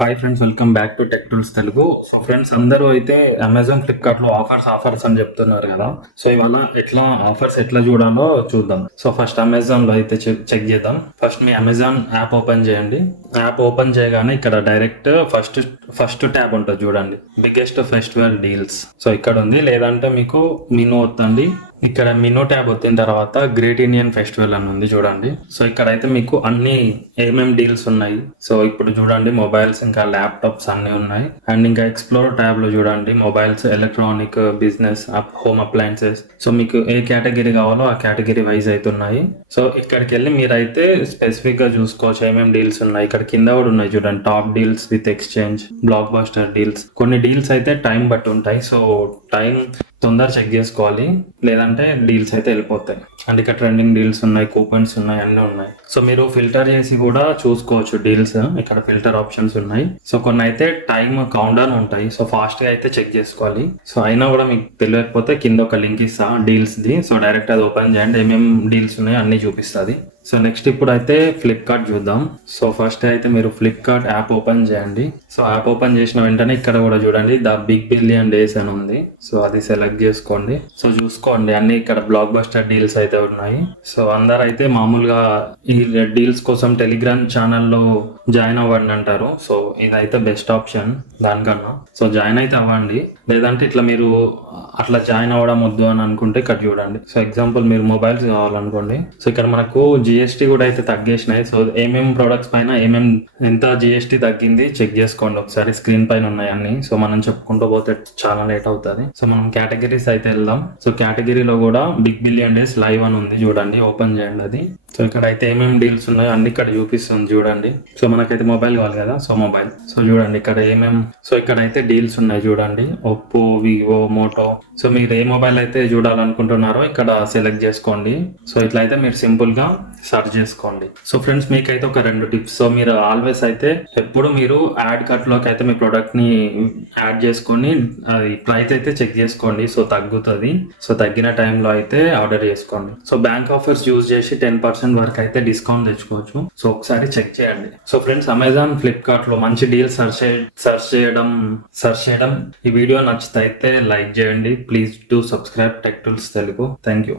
Hi friends, welcome back to tech tools Telugu. So friends, అందరూ అయితే Amazon Flipkart లో offers అని చెప్తున్నారు కదా. సో ఇవాళ ఆఫర్స్ ఎట్లా చూడాలో చూద్దాం. సో ఫస్ట్ అమెజాన్ లో అయితే చెక్ చేద్దాం. ఫస్ట్ మీ అమెజాన్ యాప్ ఓపెన్ చేయండి. యాప్ ఓపెన్ చేయగానే ఇక్కడ డైరెక్ట్ ఫస్ట్ ట్యాబ్ ఉంటుంది చూడండి, బిగ్గెస్ట్ ఫెస్టివల్ డీల్స్. సో ఇక్కడ ఉంది. లేదంటే మీకు మెనూ వస్తుంది. ఇక్కడ మెనూ ట్యాబ్ వచ్చిన తర్వాత గ్రేట్ ఇండియన్ ఫెస్టివల్ అని ఉంది చూడండి. సో ఇక్కడైతే మీకు అన్ని ఏమేం డీల్స్ ఉన్నాయి. సో ఇప్పుడు చూడండి, మొబైల్స్ ఇంకా ల్యాప్టాప్స్ అన్ని ఉన్నాయి. అండ్ ఇంకా ఎక్స్ప్లోర్ ట్యాబ్ లో చూడండి, mobiles, electronic, business, home appliances. So మీకు ఏ కేటగిరీ కావాలో ఆ కేటగిరీ వైజ్ అయితే ఉన్నాయి. సో ఇక్కడికి వెళ్ళి మీరైతే స్పెసిఫిక్ గా చూసుకోవచ్చు ఏమేమి డీల్స్ ఉన్నాయి. ఇక్కడ కింద కూడా ఉన్నాయి చూడండి, top deals with exchange, block buster deals. కొన్ని డీల్స్ అయితే టైం బట్టి ఉంటాయి. సో టైం తొందర చెక్ చేసుకోవాలి, లేదంటే డీల్స్ అయితే వెళ్ళిపోతాయి. అండ్ ఇక్కడ ట్రెండింగ్ డీల్స్ ఉన్నాయి, కూపన్స్ ఉన్నాయి, అన్నీ ఉన్నాయి. సో మీరు ఫిల్టర్ చేసి కూడా చూసుకోవచ్చు డీల్స్. ఇక్కడ ఫిల్టర్ ఆప్షన్స్ ఉన్నాయి. సో కొన్ని అయితే టైం కౌంట్ డౌన్ ఉంటాయి. సో ఫాస్ట్ గా అయితే చెక్ చేసుకోవాలి. సో అయినా కూడా మీకు తెలియకపోతే కింద ఒక లింక్ ఇస్తా డీల్స్ ది. సో డైరెక్ట్ అది ఓపెన్ చేయండి, ఏమేమి డీల్స్ ఉన్నాయో అన్ని చూపిస్తుంది. సో నెక్స్ట్ ఇప్పుడు అయితే ఫ్లిప్కార్ట్ చూద్దాం. సో ఫస్ట్ అయితే మీరు ఫ్లిప్కార్ట్ యాప్ ఓపెన్ చేయండి. సో యాప్ ఓపెన్ చేసిన వెంటనే ఇక్కడ కూడా చూడండి, ద బిగ్ బిలియన్ డేస్ అని ఉంది. సో అది సెలెక్ట్ చేసుకోండి. సో చూసుకోండి, అన్ని ఇక్కడ బ్లాక్ బస్టర్ డీల్స్ అయితే ఉన్నాయి. సో అందరు అయితే మామూలుగా ఈ డీల్స్ కోసం టెలిగ్రామ్ ఛానల్లో జాయిన్ అవ్వండి అంటారు. సో ఇదైతే బెస్ట్ ఆప్షన్ దానికన్నా. సో జాయిన్ అయితే అవ్వండి. లేదంటే ఇట్లా మీరు అట్లా జాయిన్ అవ్వడం వద్దు అని అనుకుంటే ఇక్కడ చూడండి. సో ఎగ్జాంపుల్ మీరు మొబైల్స్ కావాలనుకోండి. సో ఇక్కడ మనకు జిఎస్టీ కూడా అయితే తగ్గేసినాయి. సో ఏమేమి ప్రొడక్ట్స్ పైన ఎంత జిఎస్టీ తగ్గింది చెక్ చేసుకోండి ఒకసారి. స్క్రీన్ పైన ఉన్నాయి అన్ని. సో మనం చెప్పుకుంటూ పోతే చాలా లేట్ అవుతుంది. సో మనం కేటగిరీస్ అయితే వెళ్దాం. సో కేటగిరీలో కూడా బిగ్ బిలియన్ డేస్ లైవ్ అని ఉంది చూడండి, ఓపెన్ చేయండి అది. సో ఇక్కడ అయితే ఏమేమి డీల్స్ ఉన్నాయో అన్ని ఇక్కడ చూపిస్తుంది చూడండి. సో మనకైతే మొబైల్ కావాలి కదా, సో మొబైల్. సో చూడండి ఇక్కడ సో ఇక్కడ అయితే డీల్స్ ఉన్నాయి చూడండి, ఒప్పో, వివో, మోటో. సో మీరు ఏ మొబైల్ అయితే చూడాలనుకుంటున్నారో ఇక్కడ సెలెక్ట్ చేసుకోండి. సో ఇట్లా అయితే మీరు సింపుల్ గా సర్చ్ చేసుకోండి. సో ఫ్రెండ్స్, మీకైతే ఒక 2 టిప్స్. సో మీరు ఆల్వేస్ అయితే ఎప్పుడు మీరు యాడ్ కార్ట్ లోకి అయితే మీ ప్రొడక్ట్ ని యాడ్ చేసుకొని ప్రైస్ అయితే చెక్ చేసుకోండి. సో తగ్గుతుంది. సో తగ్గిన టైంలో అయితే ఆర్డర్ చేసుకోండి. సో బ్యాంక్ ఆఫర్స్ యూజ్ చేసి 10% వరకు అయితే డిస్కౌంట్ తెచ్చుకోవచ్చు. సో ఒకసారి చెక్ చేయండి. సో ఫ్రెండ్స్, అమెజాన్, ఫ్లిప్కార్ట్ లో మంచి డీల్ సర్చ్ చేయడం ఈ వీడియో నచ్చితే అయితే లైక్ చేయండి. Please do subscribe tech tools Telugu. Thank you.